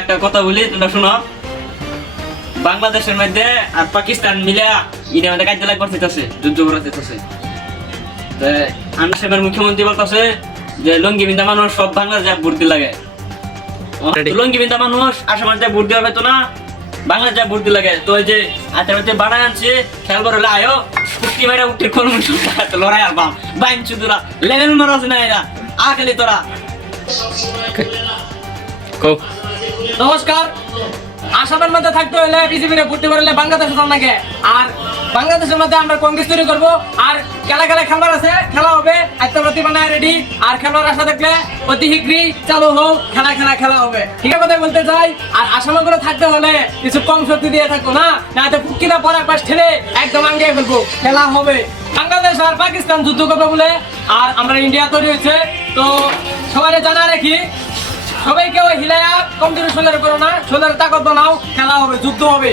একটা কথা বলি, তোমরা শুনো। বাংলাদেশের মধ্যে আর পাকিস্তান মিলা ইন্ডিয়ার মধ্যে কাজ করতেছে, যুদ্ধ করতেছে। আন্দাজের মুখ্যমন্ত্রী বলতেছে যে লঙ্গি বিন্দা মানুষ সব বাংলাদেশে ভর্তি লাগে। লঙ্গি বিন্দা মানুষ আসামের ভোট দেওয়া হয়তো না, বাংলাদেশে ভর্তি লাগে। তো ওই যে আচ্ছা বাড়ায় আনছে খেলবার হলে আয়ো কুস্তি মারা উঠে কোন লড়াই আর বাম বাইন চুদুরা লেভেল মারাস না এরা আখালি তোরা। নমস্কার। আসামের মধ্যে থাকতে হলে বিজেপির ভর্তি করলে বাংলাদেশে যান নাকি? আর বাংলাদেশের মধ্যে আমরা কংগ্রেস তৈরি করবো। আর খেলা খেলবার আছে, খেলা হবে, আত্মপ্রতি বানায় রেডি। আর খেলার আশা দেখলে অতি শীঘ্রই চালু হোক, খেলা হবে। ঠিক আছে, কথা বলতে চাই। আর আসামের করে থাকতে হলে কিছু কম শক্তি দিয়ে থাকবো না, না তো ফুকিনা পরে পাশ ঠেলে একদম আঙ্গিয়ে ফেলবো। খেলা হবে, বাংলাদেশ আর পাকিস্তান যুদ্ধ করবে বলে। আর আমরা ইন্ডিয়া তৈরি হয়েছে, তো সবাই জানা রাখি, সবাইকে ওই হিলায়া কম্পিটিশনের করো না, শরীরের তাকত বানাও, খেলা হবে, যুদ্ধ হবে।